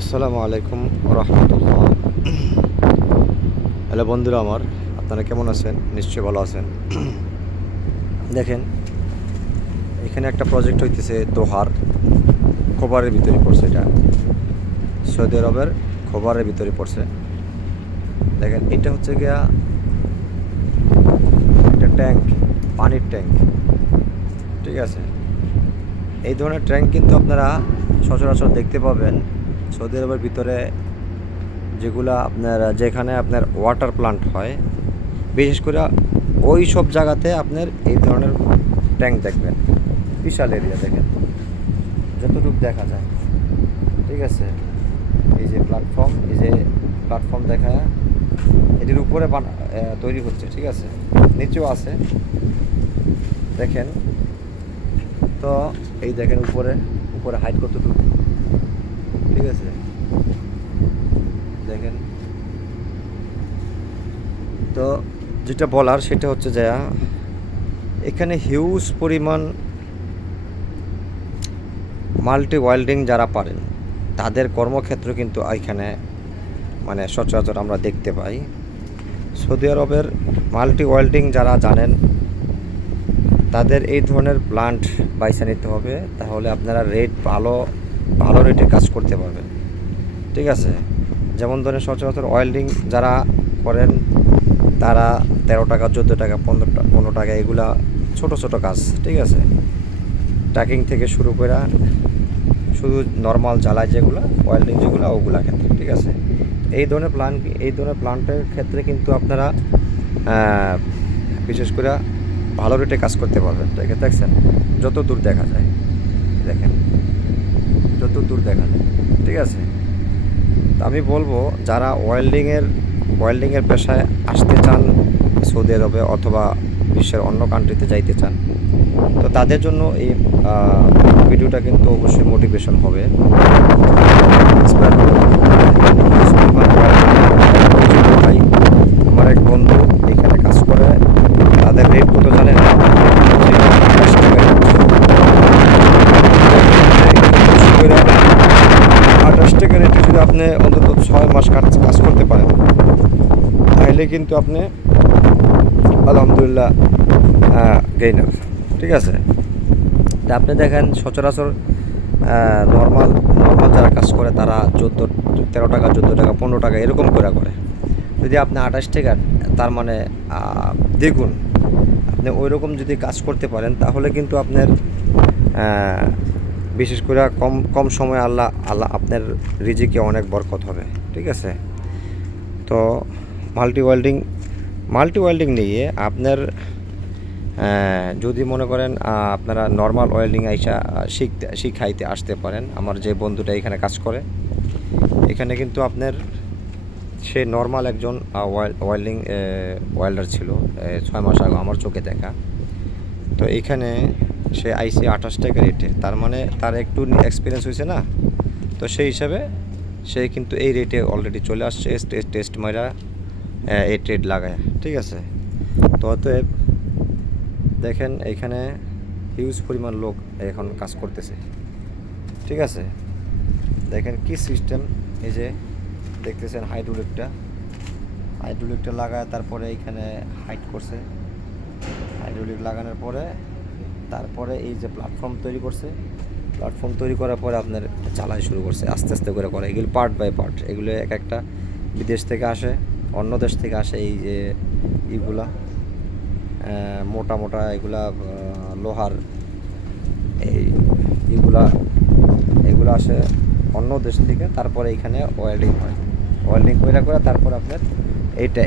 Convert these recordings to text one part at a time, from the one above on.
আসসালামু আলাইকুম রহমতুল্লাহ। হ্যালো বন্ধুরা আমার, আপনারা কেমন আছেন? নিশ্চয়ই ভালো আছেন। দেখেন, এখানে একটা প্রজেক্ট হইতেছে দোহার খোবারের ভিতরে পড়ছে। এটা সৌদি আরবের খোবারের ভিতরে পড়ছে। দেখেন, এটা হচ্ছে গিয়া একটা ট্যাঙ্ক, পানির ট্যাঙ্ক। ঠিক আছে, এই ধরনের ট্যাঙ্ক কিন্তু আপনারা সচরাচর দেখতে পাবেন সৌদি আরবের ভিতরে, যেগুলা যেখানে আপনার ওয়াটার প্লান্ট হয়, বিশেষ করে ওই সব জায়গাতে আপনার এই ধরনের ট্যাঙ্ক দেখবেন। বিশাল এরিয়া, দেখেন যতটুকু দেখা যায়। ঠিক আছে, এই যে প্ল্যাটফর্ম দেখা, এটির উপরে তৈরি হচ্ছে। ঠিক আছে, নিচেও আছে, দেখেন। তো এই দেখেন উপরে উপরে হাইট কতটুকু। ঠিক আছে, দেখেন। তো যেটা বলার সেটা হচ্ছে যে এখানে হিউজ পরিমাণ মাল্টি ওয়েল্ডিং যারা পারেন তাদের কর্মক্ষেত্র কিন্তু এখানে মানে সচরাচর আমরা দেখতে পাই। সৌদি আরবের মাল্টি ওয়েল্ডিং যারা জানেন তাদের এই ধরনের প্লান্ট বাইছে নিতে হবে, তাহলে আপনারা রেট ভালো রেটে কাজ করতে পারবেন। ঠিক আছে, যেমন ধরেন সচরাচর ওয়েল্ডিং যারা করেন তারা 13 টাকা, 14 টাকা, 15 টাকা, এগুলা ছোট ছোট কাজ। ঠিক আছে, ট্যাকিং থেকে শুরু করে শুধু নর্মাল জ্বালায় যেগুলো ওয়েল্ডিং যেগুলো ওগুলা ক্ষেত্রে। ঠিক আছে, এই ধরনের প্ল্যান্টের ক্ষেত্রে কিন্তু আপনারা বিশেষ করে ভালো রেটে কাজ করতে পারবেন। দেখছেন যত দূর দেখা যায়, দেখেন যত দূর দেখা যায়। ঠিক আছে, তা আমি বলবো যারা ওয়েল্ডিংয়ের পেশায় আসতে চান সৌদি আরবে অথবা বিশ্বের অন্য কান্ট্রিতে যাইতে চান, তো তাদের জন্য এই ভিডিওটা কিন্তু অবশ্যই মোটিভেশন হবে। ভাই, আমার এক বন্ধু এখানে কাজ করে, তাদের রেট কত জানেন? 28 টাকা রেটে যদি আপনি অন্তত 6 মাস কাজ করতে পারেন, তাহলে কিন্তু আপনি আলহামদুলিল্লাহ গেইনার। ঠিক আছে, তা আপনি দেখেন সচরাচর নর্মাল যারা কাজ করে তারা 13 টাকা, 14 টাকা, 15 টাকা এরকম করে। যদি আপনি 28 টাকা, তার মানে দেখুন, আপনি ওই রকম যদি কাজ করতে পারেন তাহলে কিন্তু আপনার বিশেষ করে কম সময়ে আল্লাহ আপনার রিজিকে অনেক বরকত হবে। ঠিক আছে, তো মাল্টি ওয়েল্ডিং নিয়ে আপনার যদি মনে করেন আপনারা নর্মাল ওয়েল্ডিং আইসা শিখাইতে আসতে পারেন। আমার যে বন্ধুটা এখানে কাজ করে, এখানে কিন্তু আপনার সে নর্মাল একজন ওয়েল্ডার ছিল 6 মাস আগে আমার চোখে দেখা। তো এখানে সে আইসি 28 টাকা রেটে, তার মানে তার একটু এক্সপিরিয়েন্স হয়েছে না, তো সেই হিসাবে সে কিন্তু এই রেটে অলরেডি চলে আসছে টেস্ট মারা এই ট্রেড লাগায়। ঠিক আছে, তো অতএব দেখেন এখানে হিউজ পরিমাণ লোক এখন কাজ করতেছে। ঠিক আছে, দেখেন কি সিস্টেম। এই যে দেখতেছেন হাইড্রোলিকটা লাগায়, তারপরে এইখানে হাইট করছে। হাইড্রোলিক লাগানোর পরে তারপরে এই যে প্ল্যাটফর্ম তৈরি করার পরে আপনার জ্বালাই শুরু করছে, আস্তে আস্তে করে এগুলো পার্ট বাই পার্ট। এগুলো একটা বিদেশ থেকে আসে, অন্য দেশ থেকে আসে। এই যে এগুলা মোটা এগুলা লোহার এগুলো আসে অন্য দেশ থেকে, তারপরে এখানে ওয়েল্ডিং করে তারপর আপনার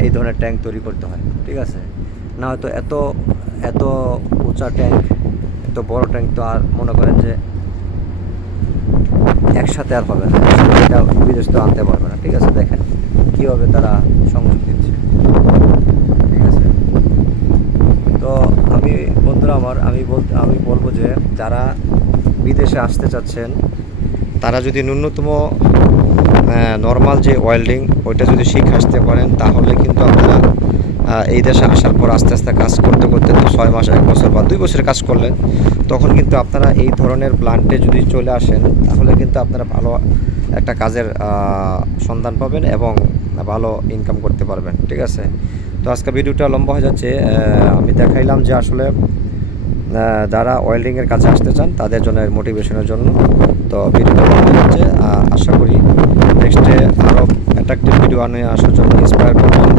এই ধরনের ট্যাঙ্ক তৈরি করতে হয়। ঠিক আছে, না হয়তো এত উঁচা ট্যাঙ্ক, এত বড় ট্যাঙ্ক তো আর মনে করেন যে একসাথে আর পাবে না, এটা বিদেশ তো আনতে পারবে না। ঠিক আছে, দেখেন কীভাবে তারা সংযোগ দিচ্ছে। ঠিক আছে, তো বন্ধুরা আমার, আমি বলবো যে যারা বিদেশে আসতে চাচ্ছেন তারা যদি ন্যূনতম নর্মাল যে ওয়েল্ডিং ওইটা যদি শিখে আসতে পারেন, তাহলে কিন্তু আপনারা এই দেশে আসার পর আস্তে আস্তে কাজ করতে করতে 6 মাস 1 বছর বা 2 বছরের কাজ করলেন, তখন কিন্তু আপনারা এই ধরনের প্ল্যান্টে যদি চলে আসেন তাহলে কিন্তু আপনারা ভালো একটা কাজের সন্ধান পাবেন এবং ভালো ইনকাম করতে পারবেন। ঠিক আছে, তো আজকে ভিডিওটা লম্বা হয়ে যাচ্ছে। আমি দেখাইলাম যে আসলে যারা ওয়েল্ডিংয়ের কাছে আসতে চান তাদের জন্য মোটিভেশনের জন্য। তো ভিডিওটা লম্বা হয়ে যাচ্ছে, আশা করি নেক্সটে আরও অ্যাট্রাকটিভ ভিডিও নিয়ে আসার জন্য ইন্সপায়ার করবেন।